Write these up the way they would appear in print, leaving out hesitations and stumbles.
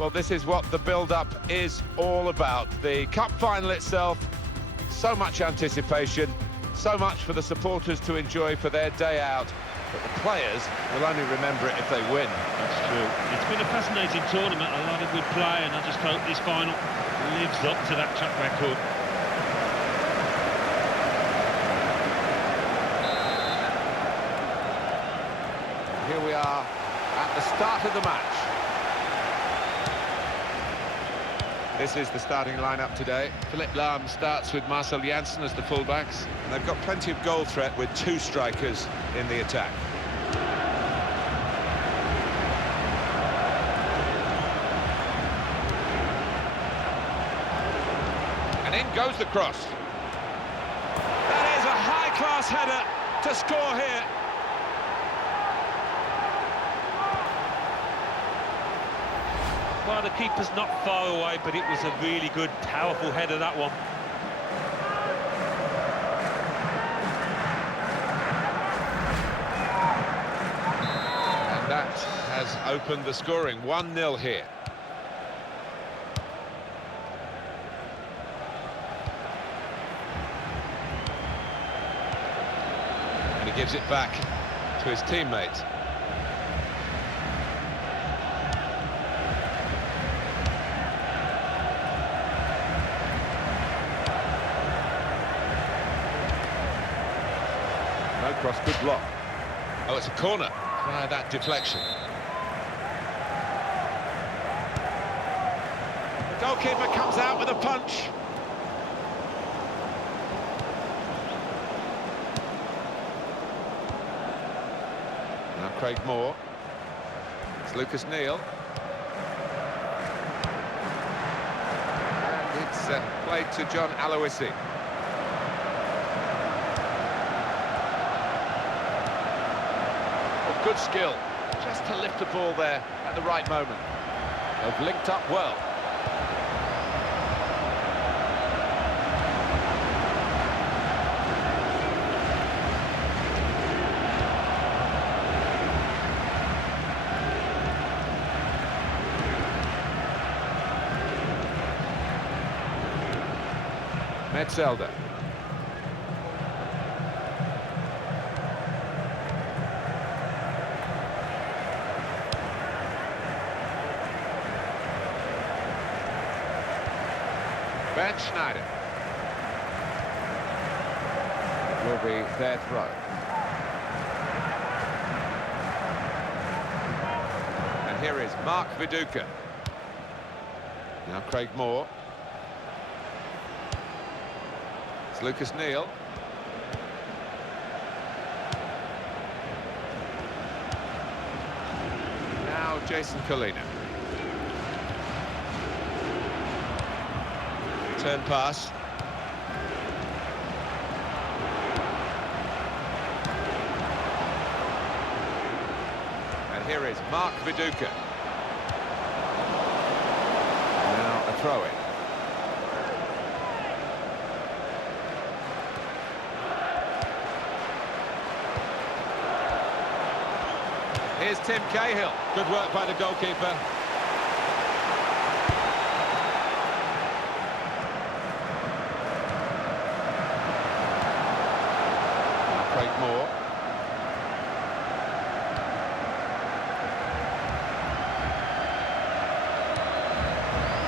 Well, this is what the build-up is all about. The cup final itself, so much anticipation, so much for the supporters to enjoy for their day out. But the players will only remember it if they win. That's true. It's been a fascinating tournament, a lot of good play, and I just hope this final lives up to that track record. Here we are at the start of the match. This is the starting lineup today. Philipp Lahm starts with Marcel Janssen as the fullbacks. And they've got plenty of goal threat with two strikers in the attack. And in goes the cross. That is a high-class header to score here. Well, the keeper's not far away, but it was a really good, powerful header, that one. And that has opened the scoring. 1-0 here. And he gives it back to his teammate. No cross, good block. Oh, it's a corner via that deflection. The goalkeeper comes out with a punch. Now Craig Moore. It's Lucas Neal. And it's played to John Aloisi. Good skill, just to lift the ball there at the right moment. They've linked up well. Metzelder. Ben Schneider will be their throw. And here is Mark Viduka. Now Craig Moore. It's Lucas Neal. Now Jason Collina. Turn pass. And here is Mark Viduka. Now a throw-in. Here's Tim Cahill. Good work by the goalkeeper. Moore.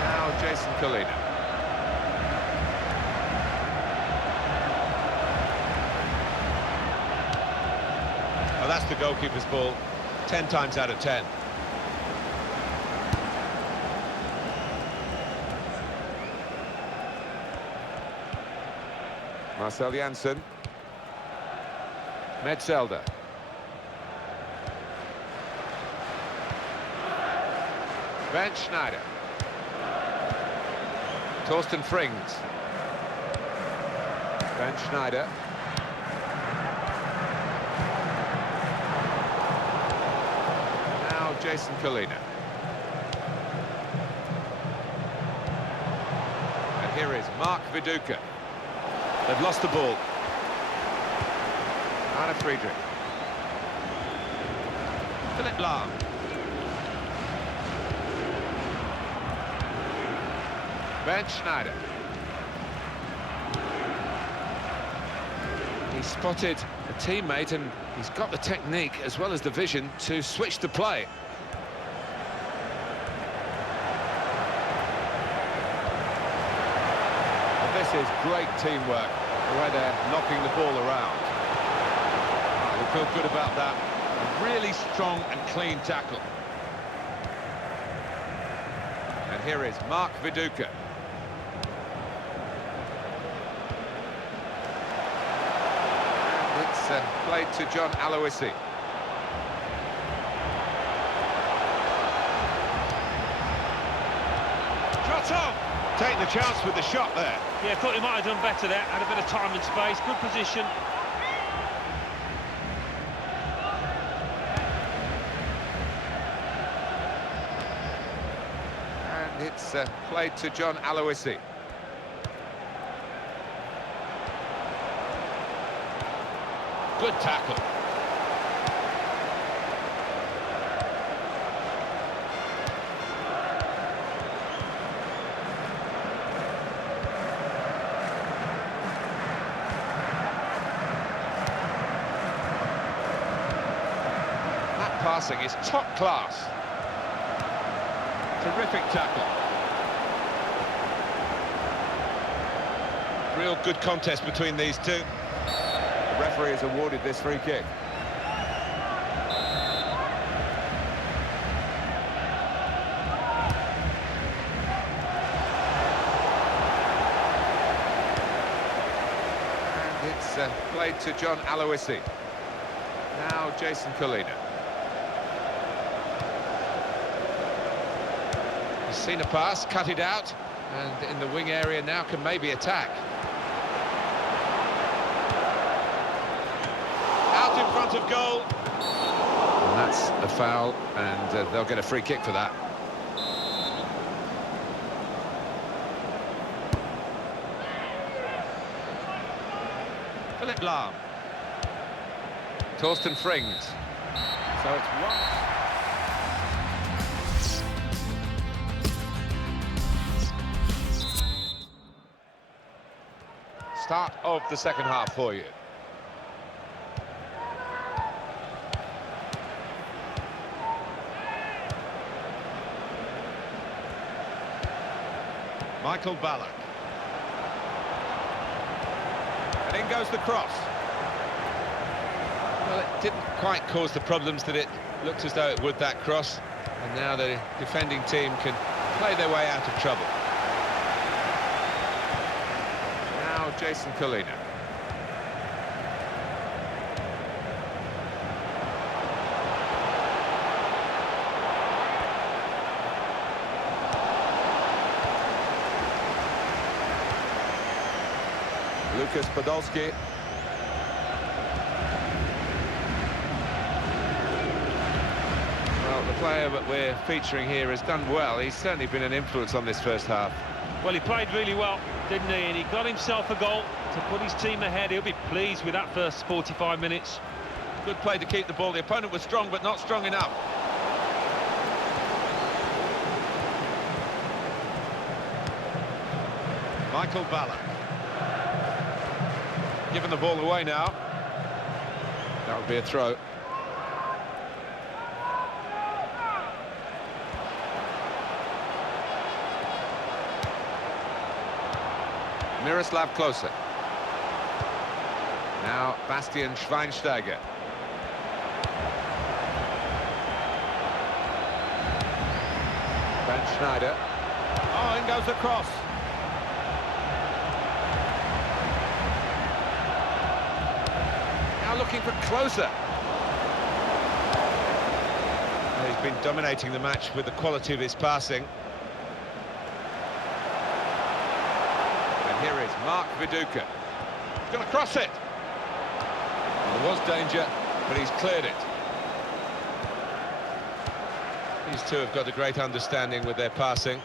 Now Jason Collina. Well, that's the goalkeeper's ball, 10 times out of 10. Marcel Janssen. Metzelder. Ben Schneider. Torsten Frings. Ben Schneider. Now Jason Collina. And here is Mark Viduka. They've lost the ball. Arne Friedrich. Philipp Lahm. Ben Schneider. He spotted a teammate and he's got the technique as well as the vision to switch the play. And this is great teamwork, the way they're knocking the ball around. We feel good about that. A really strong and clean tackle. And here is Mark Viduka. It's played to John Aloisi. Shot on! Taking the chance with the shot there. Yeah, thought he might have done better there. Had a bit of time and space, good position. And it's played to John Aloisi. Good tackle. That passing is top class. Terrific tackle. Real good contest between these two. The referee has awarded this free kick. And it's played to John Aloisi. Now Jason Collina. He's seen a pass, cut it out, and in the wing area now can maybe attack. Out in front of goal. And that's a foul, and they'll get a free kick for that. Philip Lahm. Torsten Frings. So it's one. Start of the second half for you. Michael Ballack. And in goes the cross. Well, it didn't quite cause the problems that it looked as though it would, that cross. And now the defending team can play their way out of trouble. Now Jason Collina. Lucas Podolski. Well, the player that we're featuring here has done well. He's certainly been an influence on this first half. Well, he played really well, didn't he? And he got himself a goal to put his team ahead. He'll be pleased with that first 45 minutes. Good play to keep the ball. The opponent was strong, but not strong enough. Michael Ballack. Giving the ball away now. That would be a throw. Miroslav Klose. Now Bastian Schweinsteiger. Ben Schneider. Oh, in goes the cross. Now looking for Klose. He's been dominating the match with the quality of his passing. Here is Mark Viduka. He's going to cross it. Well, there was danger, but he's cleared it. These two have got a great understanding with their passing.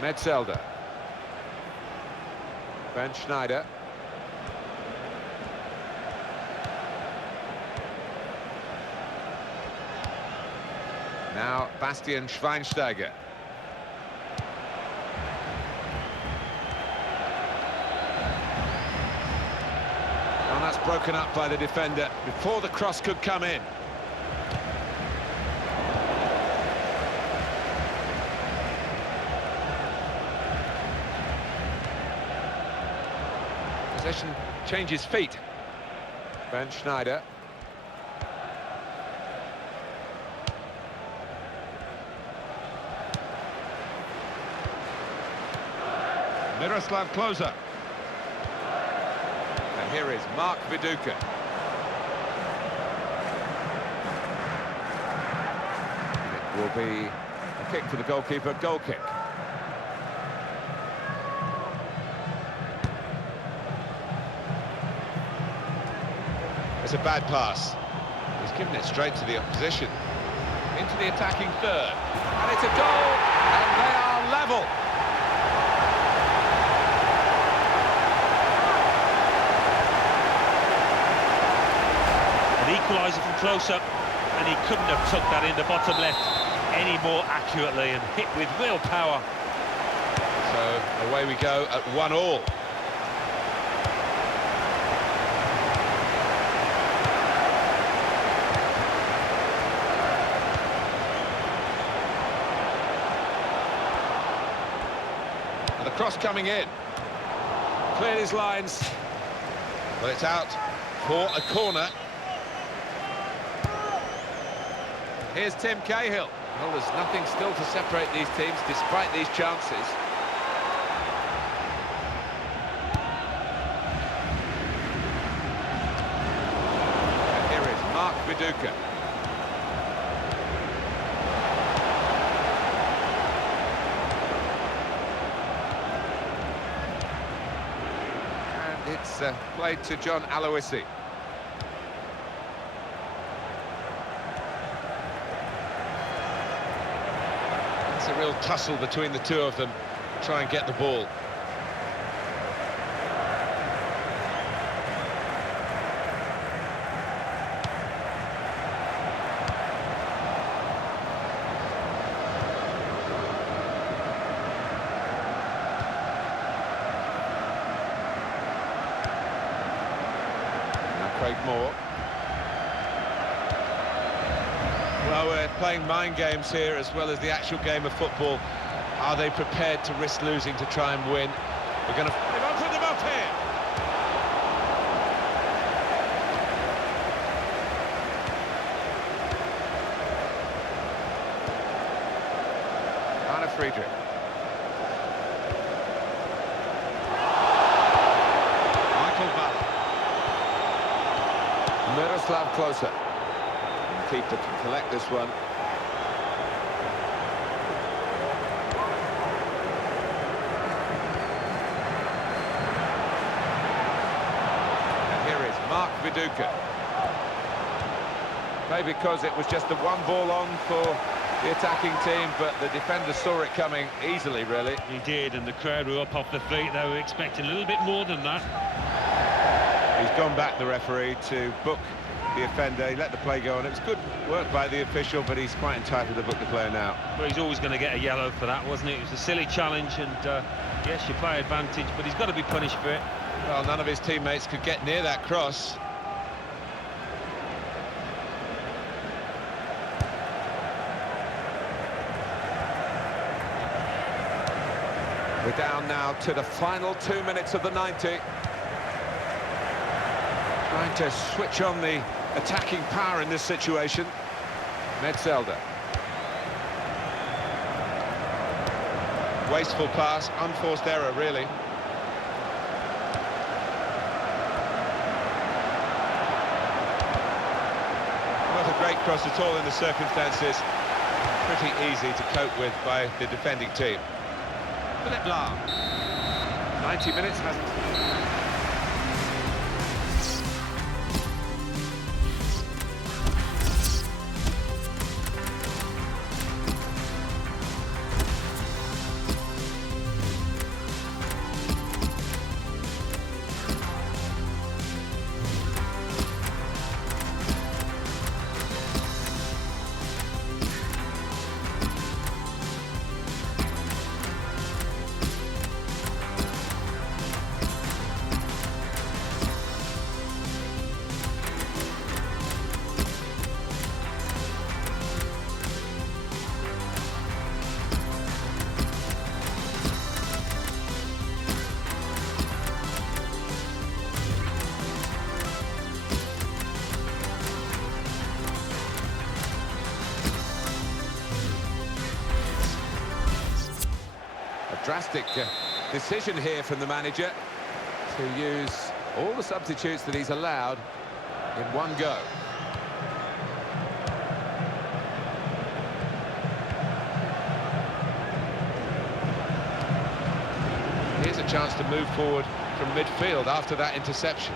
Metzelder. Ben Schneider. Now Bastian Schweinsteiger. broken up by the defender before the cross could come in. Possession changes feet. Ben Schneider. Miroslav Klose. And here is Mark Viduka. It will be a kick for the goalkeeper, goal kick. It's a bad pass. He's given it straight to the opposition. Into the attacking third. And it's a goal, and they are level. An equaliser from close up, and he couldn't have tucked that in the bottom left any more accurately and hit with real power. So away we go at 1-1. And the cross coming in. Cleared his lines. Well, it's out for a corner. Here's Tim Cahill. Well, there's nothing still to separate these teams despite these chances. And here is Mark Viduka. And it's played to John Aloisi. It's a real tussle between the two of them to try and get the ball. Now Craig Moore. Well, we're playing mind games here as well as the actual game of football. Are they prepared to risk losing to try and win? We're going to... They've opened them up here! Anna Friedrich. Michael Balla. Miroslav Klose. Keeper to collect this one. And here is Mark Viduka. Maybe because it was just the one ball on for the attacking team, but the defender saw it coming easily, really. He did, and the crowd were up off their feet. They were expecting a little bit more than that. He's gone back, the referee, to book the offender. He let the play go on. It was good work by the official, but he's quite entitled to book the player now. Well, he's always going to get a yellow for that, wasn't it? It was a silly challenge, and yes, you play advantage, but he's got to be punished for it. Well, none of his teammates could get near that cross. We're down now to the final 2 minutes of the 90. Trying to switch on the attacking power in this situation. Metzelder. Wasteful pass, unforced error, really. Not a great cross at all in the circumstances. Pretty easy to cope with by the defending team. Philippe Lahm. 90 minutes hasn't... drastic decision here from the manager to use all the substitutes that he's allowed in one go. Here's a chance to move forward from midfield after that interception.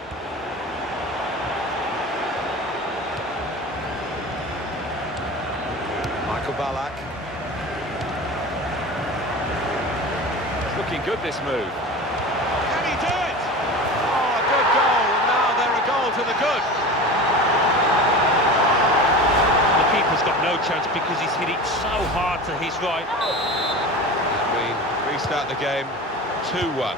Michael Ballack. It's looking good, this move. Can he do it? Oh, a good goal. Now they're a goal to the good. The keeper's got no chance because he's hit it so hard to his right. And we restart the game 2-1.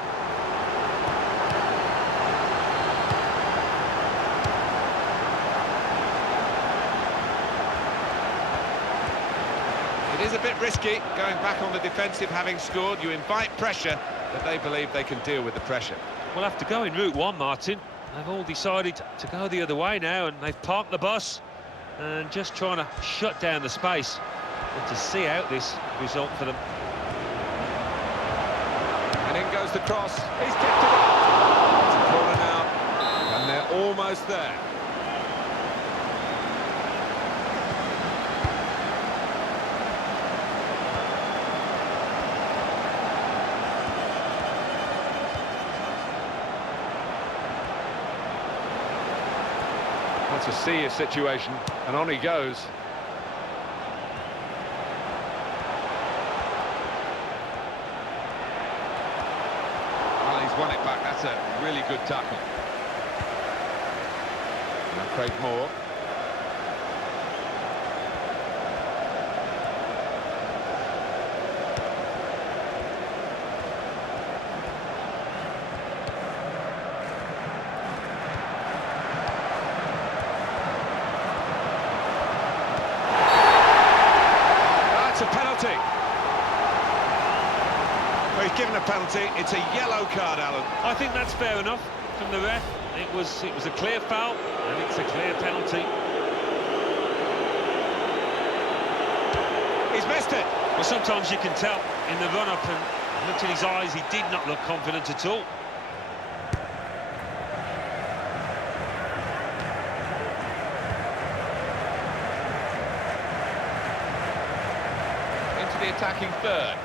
It is a bit risky going back on the defensive having scored. You invite pressure, but they believe they can deal with the pressure. Well, after going route one, Martin, they've all decided to go the other way now, and they've parked the bus and just trying to shut down the space and to see out this result for them. And in goes the cross. He's kicked it out. It's a corner now, and they're almost there. That's a serious situation, and on he goes. Well, he's won it back. That's a really good tackle. Now Craig Moore. A penalty. Well, he's given a penalty. It's a yellow card, Alan. I think that's fair enough from the ref. It was a clear foul, and it's a clear penalty. He's missed it. Well, sometimes you can tell in the run-up, and looked in his eyes, he did not look confident at all. The attacking third.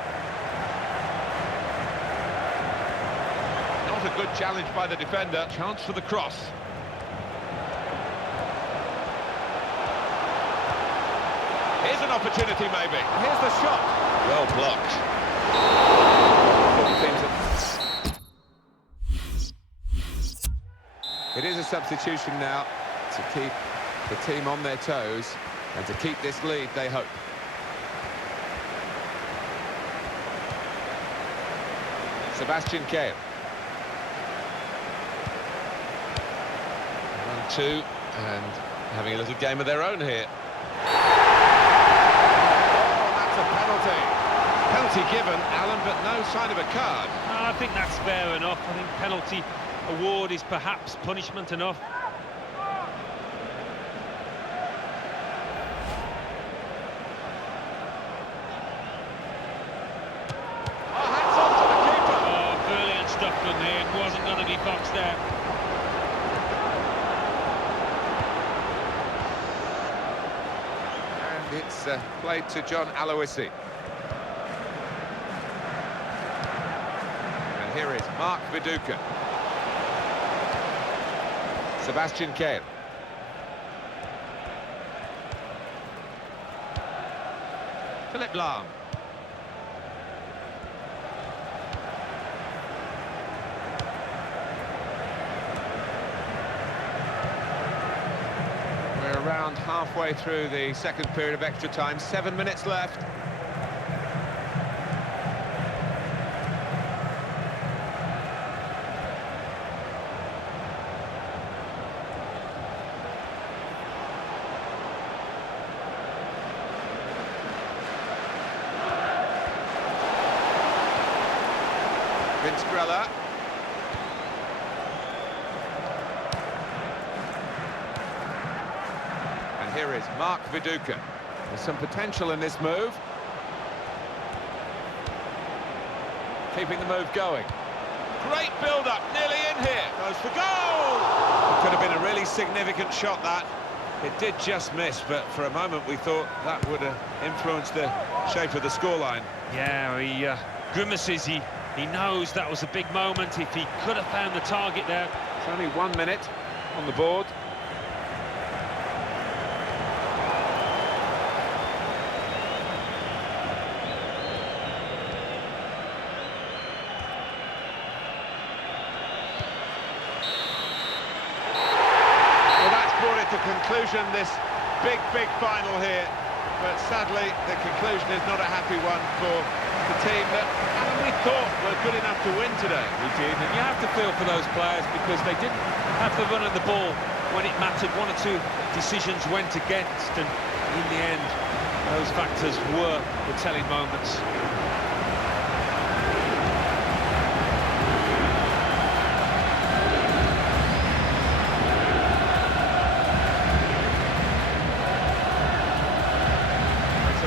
Not a good challenge by the defender. Chance for the cross. Here's an opportunity, maybe. Here's the shot. Well blocked. It is a substitution now to keep the team on their toes and to keep this lead, they hope. Sebastian Cahill. 1-2, and having a little game of their own here. Oh, that's a penalty. Penalty given, Alan, but no sign of a card. I think that's fair enough. I think penalty award is perhaps punishment enough. From here, it wasn't going to be boxed there. And it's played to John Aloisi. And here is Mark Viduka. Sebastian Cahill. Philip Lahm. Around halfway through the second period of extra time, 7 minutes left. Vince Grella. Here is Mark Viduka. There's some potential in this move. keeping the move going. Great build-up, nearly in here. Goes for goal! It could have been a really significant shot, that. It did just miss, but for a moment we thought that would have influenced the shape of the scoreline. Yeah, he grimaces. He knows that was a big moment. If he could have found the target there. It's only 1 minute on the board. To conclusion, this big final here, but sadly the conclusion is not a happy one for the team that we thought were good enough to win today. We did, and you have to feel for those players because they didn't have the run of the ball when it mattered. One or two decisions went against, and in the end those factors were the telling moments.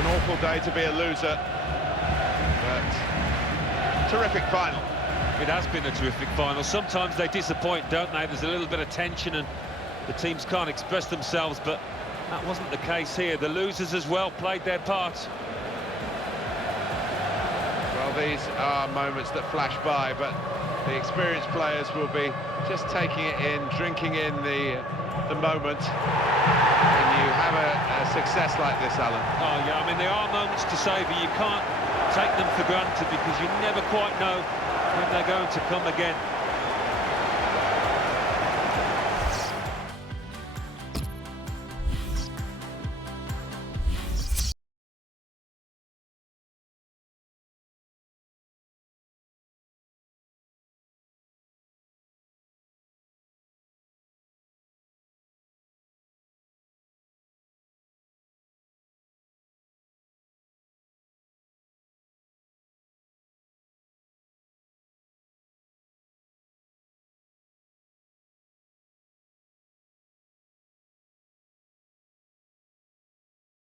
Awful day to be a loser, but terrific final. It has been a terrific final. Sometimes they disappoint, don't they? There's a little bit of tension and the teams can't express themselves, but that wasn't the case here. The losers as well played their part. Well, these are moments that flash by, but the experienced players will be just taking it in, drinking in the moment. You have a success like this, Alan. Oh yeah, I mean there are moments to savour. You can't take them for granted because you never quite know when they're going to come again.